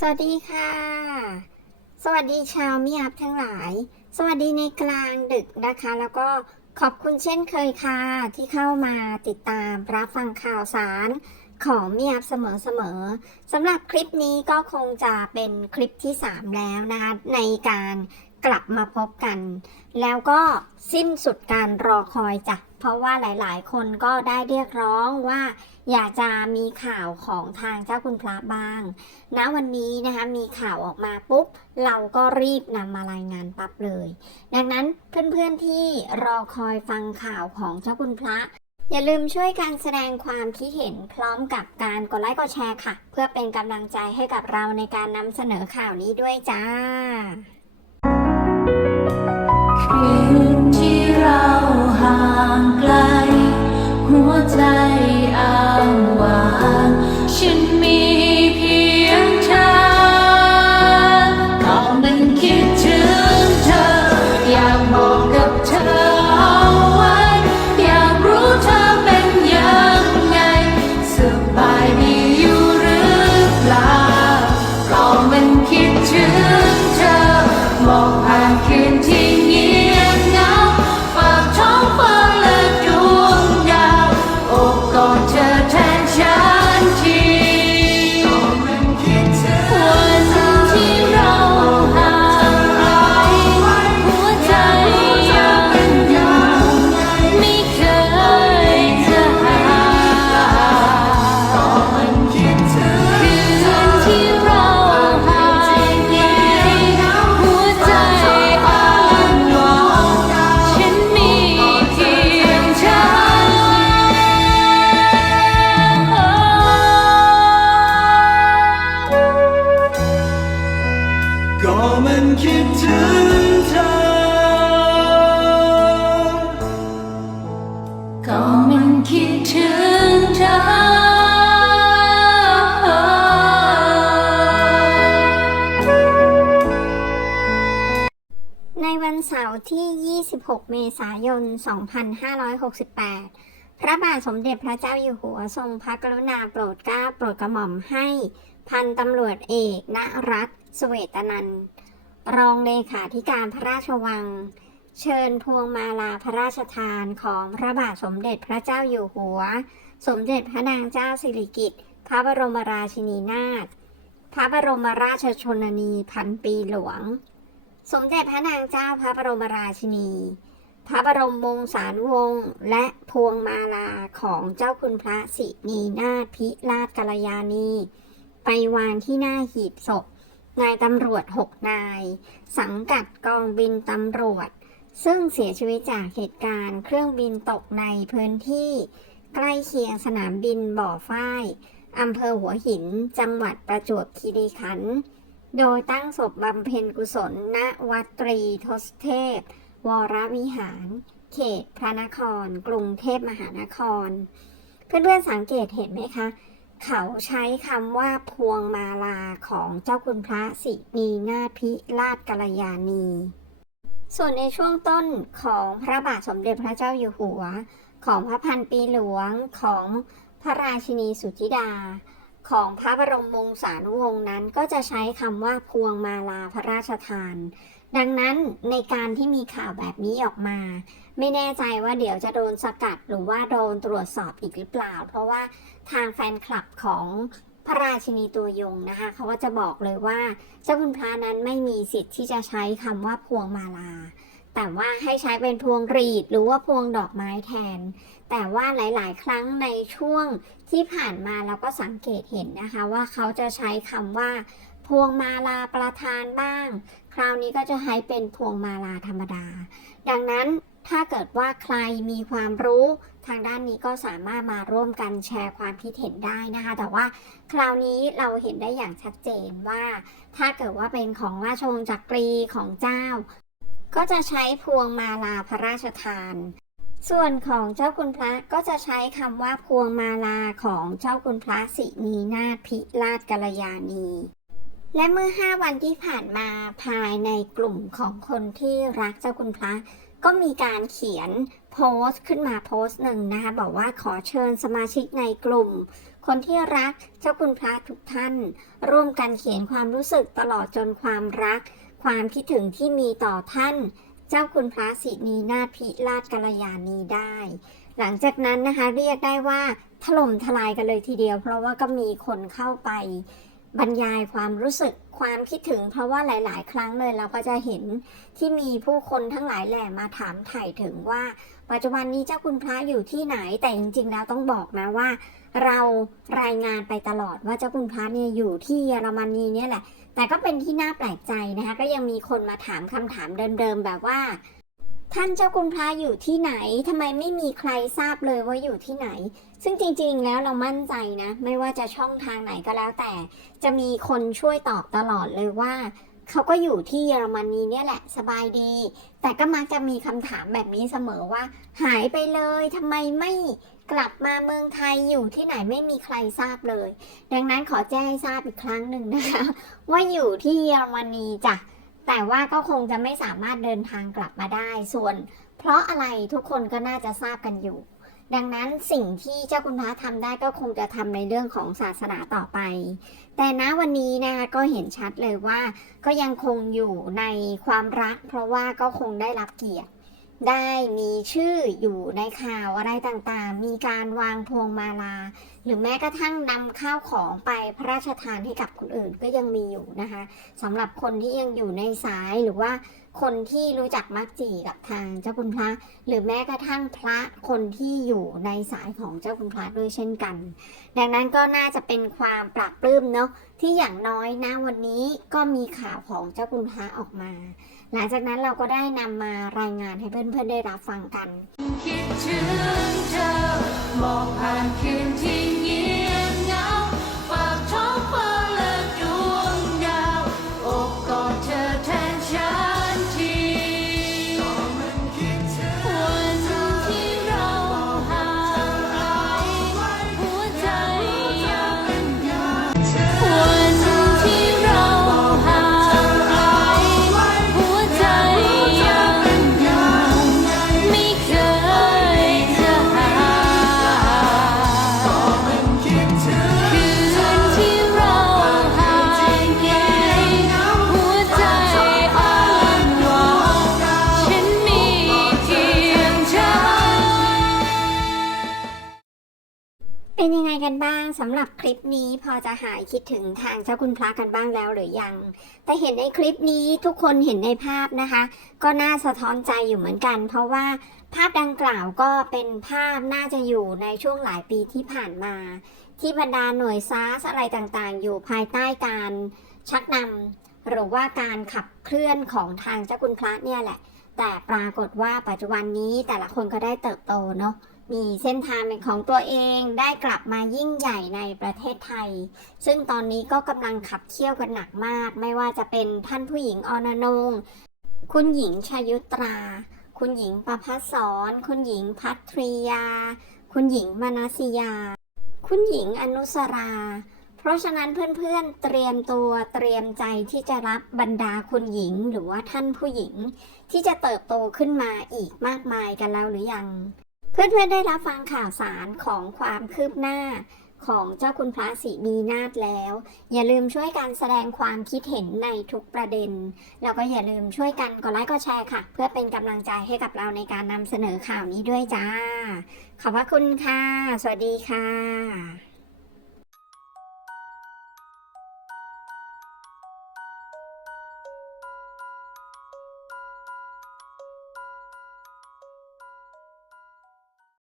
สวัสดีค่ะ สวัสดีชาวมิยับทั้งหลาย สวัสดีในกลางดึกนะคะ แล้วก็ขอบคุณเช่นเคยค่ะ ที่เข้ามาติดตามรับฟังข่าวสารของมิยับเสมอๆสำหรับคลิปนี้ก็คงจะเป็นคลิปที่ 3 แล้วนะคะในการกลับมาพบกัน แล้วก็สิ้นสุดการรอคอยจ้ะ ราะว่าหลายๆ คนก็ได้เรียกร้องว่าอยากจะมีข่าวของทางเจ้าคุณพระบ้างณวันนี้นะคะมีข่าวออกมาปุ๊บ เราก็รีบนำมารายงานปั๊บเลย ดังนั้นเพื่อนๆที่รอคอยฟังข่าวของเจ้าคุณพระอย่าลืมช่วยการแสดงความคิดเห็นพร้อมกับการกดไลค์กดแชร์ค่ะ เพื่อเป็นกำลังใจให้กับเราในการนำเสนอข่าวนี้ด้วยจ้าางไกล หัวใจอ้างว้าง ก็มันคิดถึงเธอในวันเสาร์ที่ 26 เมษายน 2568 พระบาทสมเด็จพระเจ้าอยู่หัวทรงพระกรุณาโปรดเกล้าโปรดกระหม่อมให้ พันตำรวจเอกณรัตสเวตนัน รองเลขาธิการพระราชวัง เชิญพวงมาลาพระราชทานของพระบาทสมเด็จพระเจ้าอยู่หัว สมเด็จพระนางเจ้าสิริกิติ์ พระบรมราชินีนาถ พระบรมราชชนนีพันปีหลวง สมเด็จพระนางเจ้าพระบรมราชินี พระบรมวงศานุวงศ์และพวงมาลาของเจ้าคุณพระสินีนาถพิราชกัลยาณี ไปวางที่หน้าหีบศพนายตำรวจหกนาย สังกัดกองบินตำรวจ ซึ่งเสียชีวิตจากเหตุการณ์เครื่องบินตกในพื้นที่ ใกล้เคียงสนามบินบ่อฝ้ายอำเภอหัวหิน จังหวัดประจวบคีรีขันธ์โดยตั้งศพบำเพ็ญกุศล ณ วัดตรีทศเทพ วรวิหาร เขตพระนคร กรุงเทพมหานคร เพื่อนๆสังเกตเห็นไหมคะ เขาใช้คำว่าพวงมาลาของเจ้าคุณพระสินีนาถพิราชกัลยาณี ส่วนในช่วงต้นของพระบาทสมเด็จพระเจ้าอยู่หัว ของพระพันปีหลวงของพระราชินีสุธิดา ของพระบรมวงศานุวงศ์นั้นก็จะใช้คำว่าพวงมาลาพระราชทาน ดังนั้นในการที่มีข่าวแบบนี้ออกมา ไม่แน่ใจว่าเดี๋ยวจะโดนสกัดหรือว่าโดนตรวจสอบอีกหรือเปล่า เพราะว่าทางแฟนคลับของ พระราชินีตัวยงนะคะเขาก็จะบอกเลยว่าเจ้าคุณพระนั้นไม่มีสิทธิ์ที่จะใช้คำว่าพวงมาลา แต่ว่าให้ใช้เป็นพวงหรีดหรือว่าพวงดอกไม้แทน แต่ว่าหลาย ๆ ครั้งในช่วงที่ผ่านมาเราก็สังเกตเห็นนะคะว่าเขาจะใช้คำว่าพวงมาลาประธานบ้าง คราวนี้ก็จะใช้เป็นพวงมาลาธรรมดา ดังนั้น ถ้าเกิดว่าใครมีความรู้ทางด้านนี้ก็สามารถมาร่วมกันแชร์ความคิดเห็นได้นะคะ แต่ว่าคราวนี้เราเห็นได้อย่างชัดเจนว่า ถ้าเกิดว่าเป็นของราชวงศ์จักรีของเจ้า ก็จะใช้พวงมาลาพระราชทาน ส่วนของเจ้าคุณพระก็จะใช้คำว่าพวงมาลาของเจ้าคุณพระสินีนาถพิราชกัลยาณีและเมื่อ 5 วันที่ผ่านมาภายในกลุ่มของคนที่รักเจ้าคุณพระ ก็มีการเขียนโพสต์ขึ้นมาโพสต์หนึ่งนะคะ บอกว่าขอเชิญสมาชิกในกลุ่ม คนที่รักเจ้าคุณพระทุกท่าน ร่วมกันเขียนความรู้สึกตลอดจนความรัก ความคิดถึงที่มีต่อท่าน เจ้าคุณพระสินีนาถพิราชกัลยาณีได้ หลังจากนั้นนะคะเรียกได้ว่าถล่มทลายกันเลยทีเดียว เพราะว่าก็มีคนเข้าไป บรรยายความรู้สึกความคิดถึง เพราะว่าหลาย ๆ ครั้งเลยเราก็จะเห็นที่มีผู้คนทั้งหลายแหล่มาถามถ่ายถึงว่า ปัจจุบันนี้เจ้าคุณพระอยู่ที่ไหนแต่จริง ๆ แล้วต้องบอกนะว่า เรารายงานไปตลอดว่าเจ้าคุณพระเนี่ยอยู่ที่เยอรมนีเนี่ยแหละ แต่ก็เป็นที่น่าแปลกใจนะคะก็ยังมีคนมาถามคำถามเดิม ๆ แบบว่า ท่านเจ้าคุณพระอยู่ที่ไหนทำไมไม่มีใครทราบเลยว่าอยู่ที่ไหน ซึ่งจริงๆแล้วเรามั่นใจนะ ไม่ว่าจะช่องทางไหนก็แล้วแต่ จะมีคนช่วยตอบตลอดเลยว่าเขาก็อยู่ที่เยอรมนีเนี่ยแหละสบายดี แต่ก็มักจะมีคำถามแบบนี้เสมอว่า หายไปเลยทำไมไม่กลับมาเมืองไทยอยู่ที่ไหนไม่มีใครทราบเลย ดังนั้นขอแจ้งให้ทราบอีกครั้งหนึ่งนะคะว่าอยู่ที่เยอรมนีจ้ะ แต่ว่าก็คงจะไม่สามารถเดินทางกลับมาได้ ส่วน เพราะอะไรทุกคนก็น่าจะทราบกันอยู่ ดังนั้นสิ่งที่เจ้าคุณพระทำได้ก็คงจะทำในเรื่องของศาสนาต่อไป แต่ณวันนี้นะคะก็เห็นชัดเลยว่า ก็ยังคงอยู่ในความรัก เพราะว่าก็คงได้รับเกียรติ ได้มีชื่ออยู่ในข่าวอะไรต่างๆ มีการวางพวงมาลา หรือแม้กระทั่งนำข้าวของไปพระราชทานให้กับคนอื่นก็ยังมีอยู่นะคะสำหรับคนที่ยังอยู่ในสายหรือว่าคนที่รู้จักมักจีกับทางเจ้าคุณพระ หรือแม้กระทั่งพระคนที่อยู่ในสายของเจ้าคุณพระด้วยเช่นกัน ดังนั้นก็น่าจะเป็นความปรับปลื้มเนาะที่อย่างน้อยนะวันนี้ก็มีข่าวของเจ้าคุณพระออกมา หลังจากนั้นเราก็ได้นำมารายงานให้เพื่อนๆได้รับฟังกัน คิดถึงเธอมองผ่านคืนที่ กันบ้างสำหรับคลิปนี้พอจะหายคิดถึงทางเจ้าคุณพระกันบ้างแล้วหรือยัง แต่เห็นในคลิปนี้ทุกคนเห็นในภาพนะคะ ก็น่าสะท้อนใจอยู่เหมือนกัน เพราะว่าภาพดังกล่าวก็เป็นภาพน่าจะอยู่ในช่วงหลายปีที่ผ่านมา ที่บรรดาหน่วยซาสอะไรต่างๆ อยู่ภายใต้การชักนำหรือว่าการขับเคลื่อนของทางเจ้าคุณพระเนี่ยแหละ แต่ปรากฏว่าปัจจุบันนี้แต่ละคนก็ได้เติบโตเนาะ มีเส้นทางเป็นของตัวเองได้กลับมายิ่งใหญ่ในประเทศไทย ซึ่งตอนนี้ก็กำลังขับเคี่ยวกันหนักมาก ไม่ว่าจะเป็นท่านผู้หญิงอนนง คุณหญิงชยุตรา คุณหญิงประพัสสรคุณหญิงพัทริยา คุณหญิงมนัสยา คุณหญิงอนุสรา เพราะฉะนั้นเพื่อนๆเตรียมตัวเตรียมใจที่จะรับบรรดาคุณหญิงหรือว่าท่านผู้หญิง ที่จะเติบโตขึ้นมาอีกมากมายกันแล้วหรือยัง เพื่อนๆได้รับฟังข่าวสารของความคืบหน้าของเจ้าคุณพระศรีมีนาฏแล้ว อย่าลืมช่วยกันแสดงความคิดเห็นในทุกประเด็น แล้วก็อย่าลืมช่วยกันกดไลค์กดแชร์ค่ะ เพื่อเป็นกำลังใจให้กับเราในการนำเสนอข่าวนี้ด้วยจ้า ขอบพระคุณค่ะ สวัสดีค่ะ